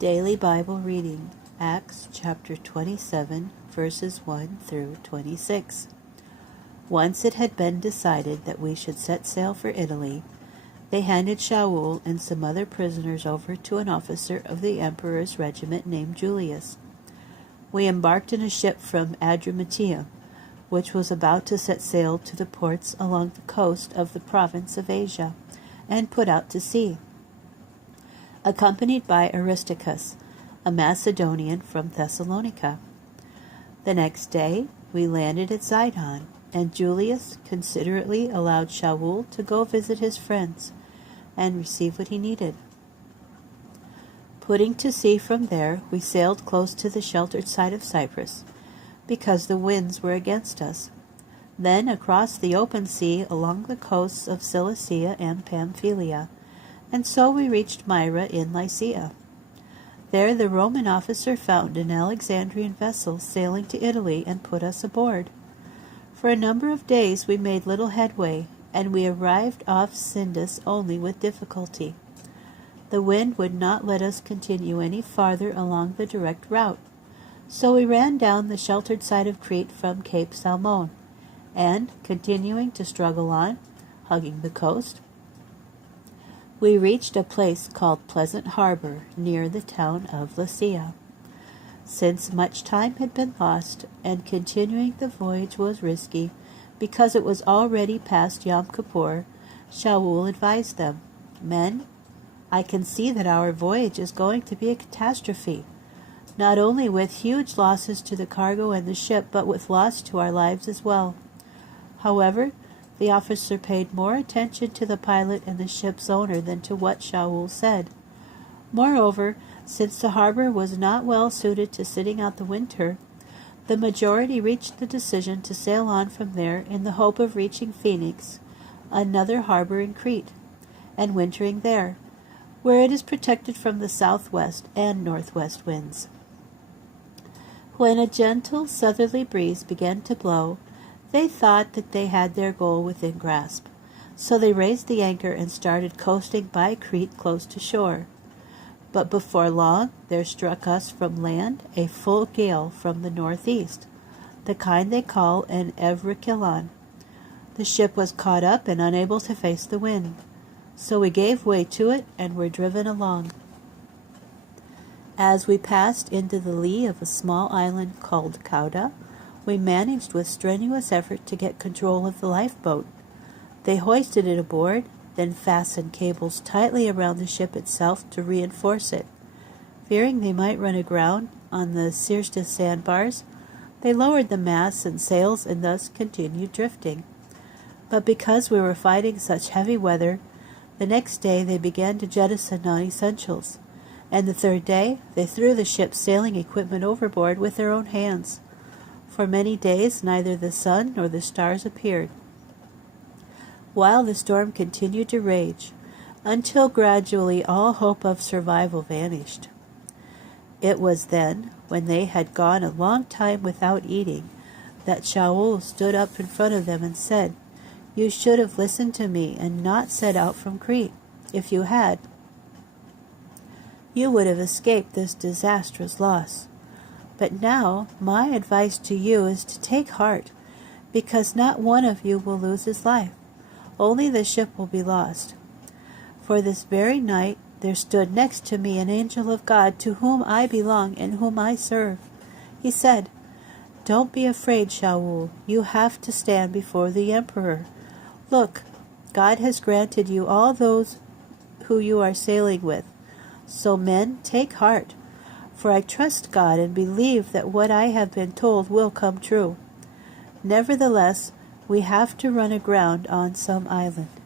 Daily Bible Reading, Acts chapter 27, verses 1 through 26. Once it had been decided that we should set sail for Italy, they handed Shaul and some other prisoners over to an officer of the emperor's regiment named Julius. We embarked in a ship from Adramyttium, which was about to set sail to the ports along the coast of the province of Asia, and put out to sea, accompanied by Aristarchus, a Macedonian from Thessalonica. The next day we landed at Zidon, and Julius considerately allowed Shaul to go visit his friends and receive what he needed. Putting to sea from there, we sailed close to the sheltered side of Cyprus, because the winds were against us, then across the open sea along the coasts of Cilicia and Pamphylia, and so we reached Myra in Lycia. There the Roman officer found an Alexandrian vessel sailing to Italy and put us aboard. For a number of days we made little headway, and we arrived off Sindus only with difficulty. The wind would not let us continue any farther along the direct route, so we ran down the sheltered side of Crete from Cape Salmon, and, continuing to struggle on, hugging the coast, we reached a place called Pleasant Harbor near the town of Lasea. Since much time had been lost, and continuing the voyage was risky, because it was already past Yom Kippur, Shaul advised them, "Men, I can see that our voyage is going to be a catastrophe, not only with huge losses to the cargo and the ship, but with loss to our lives as well." However, the officer paid more attention to the pilot and the ship's owner than to what Shaul said. Moreover, since the harbor was not well suited to sitting out the winter, the majority reached the decision to sail on from there in the hope of reaching Phoenix, another harbor in Crete, and wintering there, where it is protected from the southwest and northwest winds. When a gentle southerly breeze began to blow, they thought that they had their goal within grasp, so they raised the anchor and started coasting by Crete close to shore. But before long there struck us from land a full gale from the northeast, the kind they call an Evrykilon. The ship was caught up and unable to face the wind, so we gave way to it and were driven along. As we passed into the lee of a small island called Cauda, we managed with strenuous effort to get control of the lifeboat. They hoisted it aboard, then fastened cables tightly around the ship itself to reinforce it. Fearing they might run aground on the Syrtis sandbars, they lowered the masts and sails and thus continued drifting. But because we were fighting such heavy weather, the next day they began to jettison non-essentials, and the third day they threw the ship's sailing equipment overboard with their own hands. For many days neither the sun nor the stars appeared, while the storm continued to rage, until gradually all hope of survival vanished. It was then, when they had gone a long time without eating, that Shaul stood up in front of them and said, "You should have listened to me and not set out from Crete. If you had, you would have escaped this disastrous loss. But now my advice to you is to take heart, because not one of you will lose his life. Only the ship will be lost. For this very night there stood next to me an angel of God to whom I belong and whom I serve. He said, 'Don't be afraid, Shaul. You have to stand before the emperor. Look, God has granted you all those who you are sailing with. So men, take heart. For I trust God and believe that what I have been told will come true. Nevertheless, we have to run aground on some island.'"